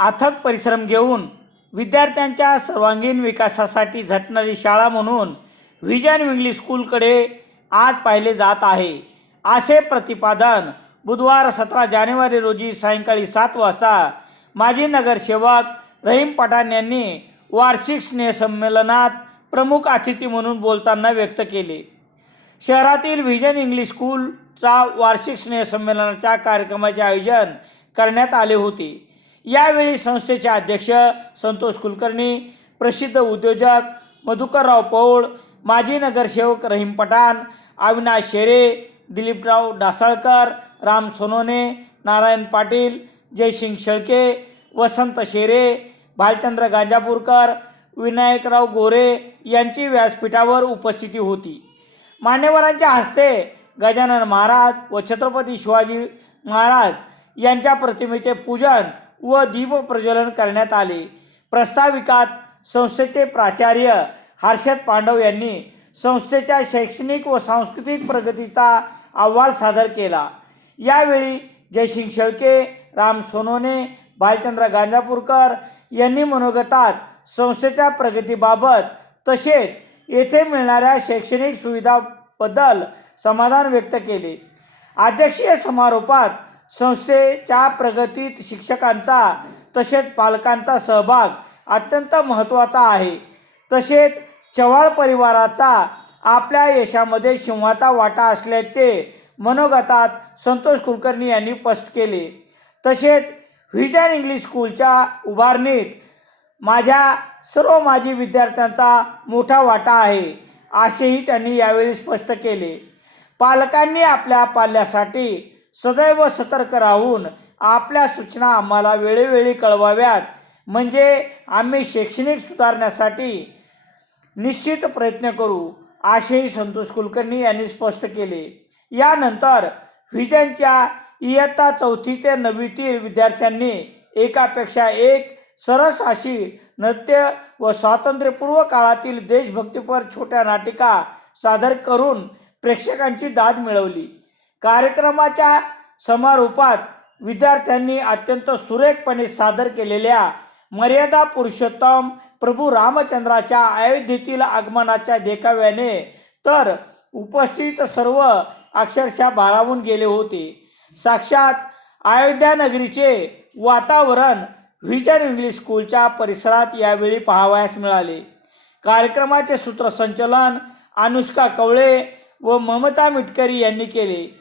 अथक परिश्रम घेऊन विद्यार्थ्यांच्या सर्वांगीण विकासासाठी झटणारी शाळा म्हणून व्हिजन इंग्लिश स्कूलकडे आज पाहिले जात आहे. असे प्रतिपादन बुधवार सतरा जानेवारी रोजी सायंकाळी सात वाजता माजी नगरसेवक रहीम पठाण यांनी वार्षिक स्नेहसंमेलनात प्रमुख अतिथी म्हणून बोलताना व्यक्त केले. शहरातील व्हिजन इंग्लिश स्कूलचा वार्षिक स्नेहसंमेलनाच्या कार्यक्रमाचे आयोजन करण्यात आले होते. यावेळी संस्थेचे अध्यक्ष संतोष कुलकर्णी प्रसिद्ध उद्योजक मधुकरराव पौळ माजी नगरसेवक रहीम पठाण अविनाश शेरे दिलीपराव डासाळकर राम सोनोने नारायण पाटील जयसिंग शेळके वसंत शेरे भालचंद्र गांजापूरकर विनायकराव गोरे यांची व्यासपीठावर उपस्थिती होती. मान्यवरांच्या हस्ते गजानन महाराज व छत्रपती शिवाजी महाराज यांच्या प्रतिमेचे पूजन व दीप प्रज्वलन करण्यात आले. प्रस्ताविकात संस्थेचे प्राचार्य हर्षद पांडव यांनी संस्थेच्या शैक्षणिक व सांस्कृतिक प्रगतीचा अहवाल सादर केला. यावेळी जयसिंग शेळके राम सोनोने भालचंद्र गांजापूरकर यांनी मनोगतात संस्थेच्या प्रगतीबाबत तसेच येथे मिळणाऱ्या शैक्षणिक सुविधाबद्दल समाधान व्यक्त केले. अध्यक्षीय समारोपात संस्थेच्या प्रगतीत शिक्षकांचा तसेच पालकांचा सहभाग अत्यंत महत्त्वाचा आहे. तसेच चव्हाळ परिवाराचा आपल्या यशामध्ये सिंहाचा वाटा असल्याचे मनोगतात संतोष कुलकर्णी यांनी स्पष्ट केले. तसेच व्हिजन इंग्लिश स्कूलच्या उभारणीत माझ्या सर्व माजी विद्यार्थ्यांचा मोठा वाटा आहे असेही त्यांनी यावेळी स्पष्ट केले. पालकांनी आपल्या पाल्यासाठी सदैव सतर्क राहून आपल्या सूचना आम्हाला वेळोवेळी कळवाव्यात. म्हणजे आम्ही शैक्षणिक सुधारण्यासाठी निश्चित प्रयत्न करू असेही संतोष कुलकर्णी यांनी स्पष्ट केले. यानंतर व्हिजनच्या इयत्ता चौथी ते नववीतील विद्यार्थ्यांनी एकापेक्षा एक सरस अशी नृत्य व स्वातंत्र्यपूर्व काळातील देशभक्तीपर छोट्या नाटिका सादर करून प्रेक्षकांची दाद मिळवली. कार्यक्रमाच्या समारोपात विद्यार्थ्यांनी अत्यंत सुरेखपणे सादर केलेल्या मर्यादा पुरुषोत्तम प्रभू रामचंद्राच्या अयोध्येतील आगमनाच्या देखाव्याने तर उपस्थित सर्व अक्षरशः भारावून गेले होते. साक्षात अयोध्या नगरीचे वातावरण व्हिजन इंग्लिश स्कूलच्या परिसरात यावेळी पाहावयास मिळाले. कार्यक्रमाचे सूत्रसंचलन अनुष्का कवळे व ममता मिटकरी यांनी केले.